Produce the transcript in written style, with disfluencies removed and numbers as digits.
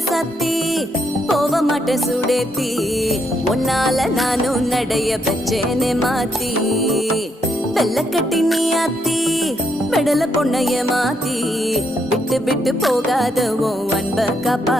ராசாத்தி போக மாட்டேன் சுடேத்தி உன்னால நானும் நடைய பச்சேனே மாத்தி வெள்ள கட்டி நீ ஆத்தி பெடல பொண்ணைய மாத்தி விட்டு விட்டு போகாத உன் அன்ப காப்பா